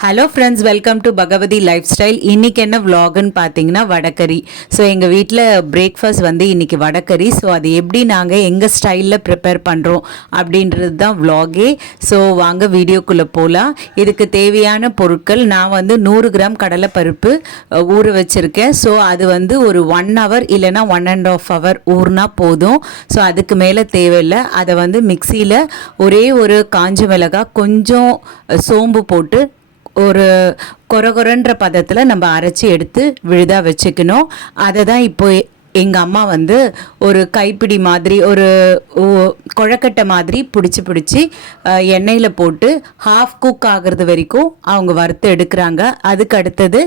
Hello friends, welcome to Bhagavathi life style. இன்றைக்கி என்ன விலாகுன்னு பார்த்தீங்கன்னா வடக்கறி. ஸோ எங்கள் வீட்டில் பிரேக்ஃபாஸ்ட் வந்து இன்றைக்கி வடக்கறி. ஸோ அது எப்படி நாங்கள் எங்கள் ஸ்டைலில் ப்ரிப்பேர் பண்ணுறோம் அப்படின்றது தான் விலாகே. ஸோ வாங்க வீடியோக்குள்ளே போகலாம். இதுக்கு தேவையான பொருட்கள், நான் வந்து 100 கிராம் கடலைப்பருப்பு ஊற வச்சுருக்கேன். ஸோ அது வந்து ஒரு 1 ஹவர் இல்லைனா 1.5 ஹவர் ஊறினா போதும். ஸோ அதுக்கு மேலே தேவையில்லை. அதை வந்து மிக்சியில் ஒரே ஒரு காஞ்ச மிளகாய், கொஞ்சம் சோம்பு போட்டு ஒரு கொரகொரன்ற பதத்தில் நம்ம அரைச்சி எடுத்து விழுதாக வச்சுக்கணும். அதை தான் இப்போ எங்கள் அம்மா வந்து ஒரு கைப்பிடி மாதிரி, ஒரு குழக்கட்டை மாதிரி பிடிச்சி எண்ணெயில் போட்டு ஹாஃப் குக் ஆகிறது வரைக்கும் அவங்க வறுத்து எடுக்கிறாங்க. அதுக்கு அடுத்தது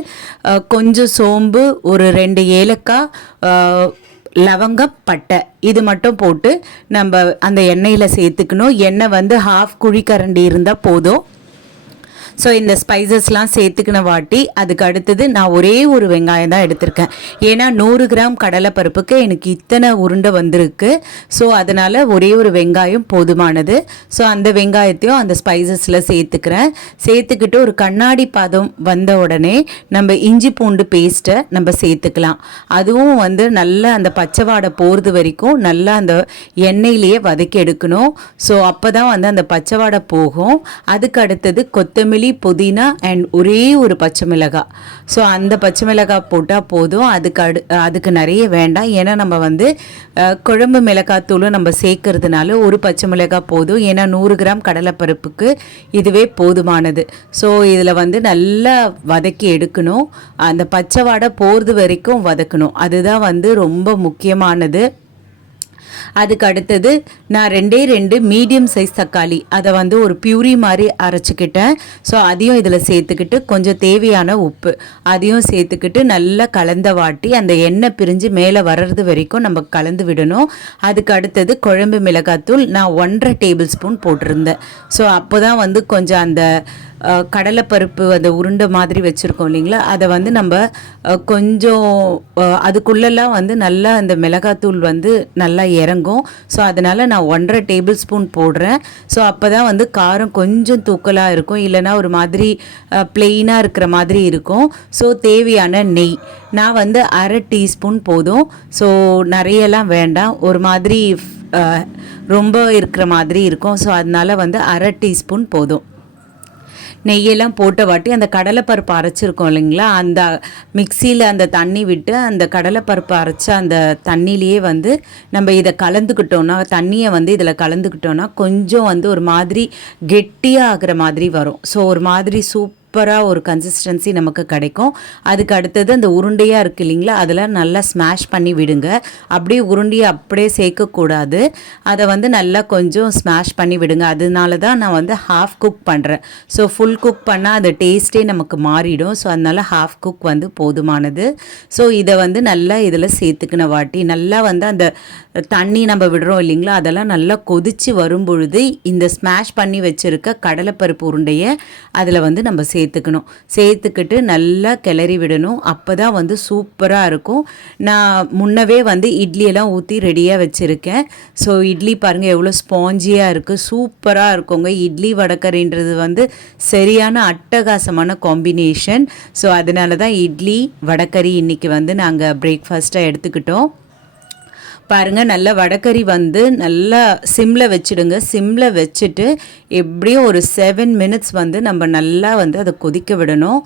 கொஞ்சம் சோம்பு, ஒரு 2 ஏலக்காய், லவங்கம், பட்டை, இது மட்டும் போட்டு நம்ம அந்த எண்ணெயில் சேர்த்துக்கணும். எண்ணெய் வந்து ஹாஃப் குழிக்கரண்டி இருந்தால் போதும். ஸோ இந்த ஸ்பைசஸ்லாம் சேர்த்துக்கின வாட்டி அதுக்கு அடுத்தது நான் ஒரே ஒரு வெங்காயம் தான் எடுத்திருக்கேன். ஏன்னா 100 கிராம் கடலைப்பருப்புக்கு எனக்கு இத்தனை உருண்டை வந்திருக்கு. ஸோ அதனால் ஒரே ஒரு வெங்காயம் போதுமானது. ஸோ அந்த வெங்காயத்தையும் அந்த ஸ்பைசஸில் சேர்த்துக்கிறேன். சேர்த்துக்கிட்டு ஒரு கண்ணாடி பதம் வந்த உடனே நம்ம இஞ்சி பூண்டு பேஸ்ட்டை நம்ம சேர்த்துக்கலாம். அதுவும் வந்து நல்லா அந்த பச்சை வாடை போகிறது வரைக்கும் நல்லா அந்த எண்ணெயிலேயே வதக்கி எடுக்கணும். ஸோ அப்போ தான் வந்து அந்த பச்சை வாடை போகும். அதுக்கு அடுத்தது கொத்தமல்லி, புதினா அண்ட் ஒரே ஒரு பச்சை மிளகாய். ஸோ அந்த பச்சை மிளகாய் போட்டால் போதும். அதுக்கு நிறைய வேண்டாம். ஏன்னா நம்ம வந்து குழம்பு மிளகாத்தூளும் நம்ம சேர்க்கறதுனால ஒரு பச்சை மிளகாய் போதும். ஏன்னா 100 கிராம் கடலைப்பருப்புக்கு இதுவே போதுமானது. ஸோ இதில் வந்து நல்லா வதக்கி எடுக்கணும். அந்த பச்சை வாடை போகிறது வரைக்கும் வதக்கணும். அதுதான் வந்து ரொம்ப முக்கியமானது. அதுக்கு அடுத்தது நான் 2 மீடியம் சைஸ் தக்காளி, அதை வந்து ஒரு பியூரி மாதிரி அரைச்சிக்கிட்டேன். ஸோ அதையும் இதில் சேர்த்துக்கிட்டு கொஞ்சம் தேவையான உப்பு அதையும் சேர்த்துக்கிட்டு நல்லா கலந்த வாட்டி அந்த எண்ணெய் பிரிஞ்சு மேலே வர்றது வரைக்கும் நம்ம கலந்து விடணும். அதுக்கு அடுத்தது குழம்பு மிளகாத்தூள் நான் 1.5 டேபிள் ஸ்பூன் போட்டிருந்தேன். ஸோ அப்போ தான் வந்து கொஞ்சம் அந்த கடலைப்பருப்பு அந்த உருண்டை மாதிரி வச்சுருக்கோம் இல்லைங்களா, அதை வந்து நம்ம கொஞ்சம் அதுக்குள்ளெல்லாம் வந்து நல்லா அந்த மிளகாத்தூள் வந்து நல்லா இறங்கும். ஸோ அதனால் நான் 1.5 டேபிள் ஸ்பூன் போடுறேன். ஸோ அப்போ தான் வந்து காரம் கொஞ்சம் தூக்கலாக இருக்கும், இல்லைனா ஒரு மாதிரி பிளெயினாக இருக்கிற மாதிரி இருக்கும். ஸோ தேவையான நெய் நான் வந்து 1/2 டீஸ்பூன் போதும். ஸோ நிறையெல்லாம் வேண்டாம், ஒரு மாதிரி ரொம்ப இருக்கிற மாதிரி இருக்கும். ஸோ அதனால் வந்து 1/2 டீஸ்பூன் போதும். நெய்யெல்லாம் போட்ட வாட்டி அந்த கடலைப்பருப்பு அரைச்சிருக்கோம் இல்லைங்களா, அந்த மிக்சியில் அந்த தண்ணி விட்டு அந்த கடலைப்பருப்பு அரைச்ச அந்த தண்ணியிலையே வந்து நம்ம இதை கலந்துக்கிட்டோன்னா, தண்ணியை வந்து இதில் கலந்துக்கிட்டோன்னா கொஞ்சம் வந்து ஒரு மாதிரி கெட்டியாக ஆகிற மாதிரி வரும். ஸோ ஒரு மாதிரி சூப்பராக ஒரு கன்சிஸ்டன்சி நமக்கு கிடைக்கும். அதுக்கு அடுத்தது அந்த உருண்டையாக இருக்குது இல்லைங்களா, அதெல்லாம் நல்லா ஸ்மாஷ் பண்ணி விடுங்க. அப்படியே உருண்டையை அப்படியே சேர்க்கக்கூடாது, அதை வந்து நல்லா கொஞ்சம் ஸ்மாஷ் பண்ணி விடுங்க. அதனால தான் நான் வந்து ஹாஃப் குக் பண்ணுறேன். ஸோ ஃபுல் குக் பண்ணால் அந்த டேஸ்ட்டே நமக்கு மாறிடும். ஸோ அதனால் ஹாஃப் குக் வந்து போதுமானது. ஸோ இதை வந்து நல்லா இதில் சேர்த்துக்கின வாட்டி நல்லா வந்து அந்த தண்ணி நம்ம விடுறோம் இல்லைங்களா, அதெல்லாம் நல்லா கொதித்து வரும் பொழுது இந்த ஸ்மாஷ் பண்ணி வச்சுருக்க கடலைப்பருப்பு உருண்டையை அதில் வந்து நம்ம சேர்த்துக்கணும். சேர்த்துக்கிட்டு நல்லா கிளறி விடணும். அப்போ தான் வந்து சூப்பராக இருக்கும். நான் முன்னவே வந்து இட்லியெல்லாம் ஊற்றி ரெடியாக வச்சுருக்கேன். ஸோ இட்லி பாருங்கள் எவ்வளோ ஸ்பாஞ்சியாக இருக்குது, சூப்பராக இருக்குங்க. இட்லி வடக்கறின்றது வந்து சரியான அட்டகாசமான காம்பினேஷன். ஸோ அதனால தான் இட்லி வடக்கறி இன்றைக்கி வந்து நாங்கள் பிரேக்ஃபாஸ்ட்டாக எடுத்துக்கிட்டோம். பாருங்கள், நல்லா வடக்கறி வந்து நல்லா சிம்மில் வச்சுடுங்க. சிம்மில் வச்சுட்டு எப்படியும் ஒரு 7 மினிட்ஸ் வந்து நம்ம நல்லா வந்து அதை கொதிக்க விடணும்.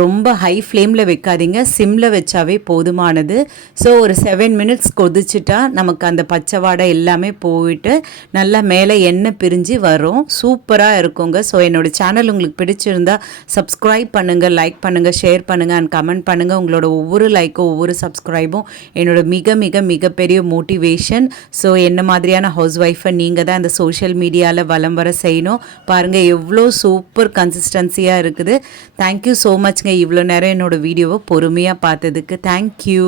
ரொம்ப ஹை ஃப்ளேமில் வைக்காதீங்க, சிம்மில் வச்சாவே போதுமானது. ஸோ ஒரு 7 மினிட்ஸ் கொதிச்சுட்டா நமக்கு அந்த பச்சை வாடை எல்லாமே போயிட்டு நல்லா மேலே எண்ணெய் பிரிஞ்சு வரும். சூப்பராக இருக்குங்க. ஸோ என்னோடய சேனல் உங்களுக்கு பிடிச்சிருந்தா சப்ஸ்கிரைப் பண்ணுங்கள், லைக் பண்ணுங்கள், ஷேர் பண்ணுங்கள் அண்ட் கமெண்ட் பண்ணுங்கள். உங்களோட ஒவ்வொரு லைக்கும் ஒவ்வொரு சப்ஸ்கிரைபும் என்னோட மிகப்பெரிய மோட்டிவேஷன். ஸோ என்ன மாதிரியான ஹவுஸ் ஒய்ஃபை நீங்கள் தான் இந்த சோஷியல் மீடியாவில் வலம் வர செய்யணும். பாருங்கள் எவ்வளோ சூப்பர் கன்சிஸ்டன்சியாக இருக்குது. தேங்க்யூ ஸோ மச்ங்க, இவ்வளோ நேரம் என்னோடய வீடியோவை பொறுமையாக பார்த்ததுக்கு. தேங்க்யூ.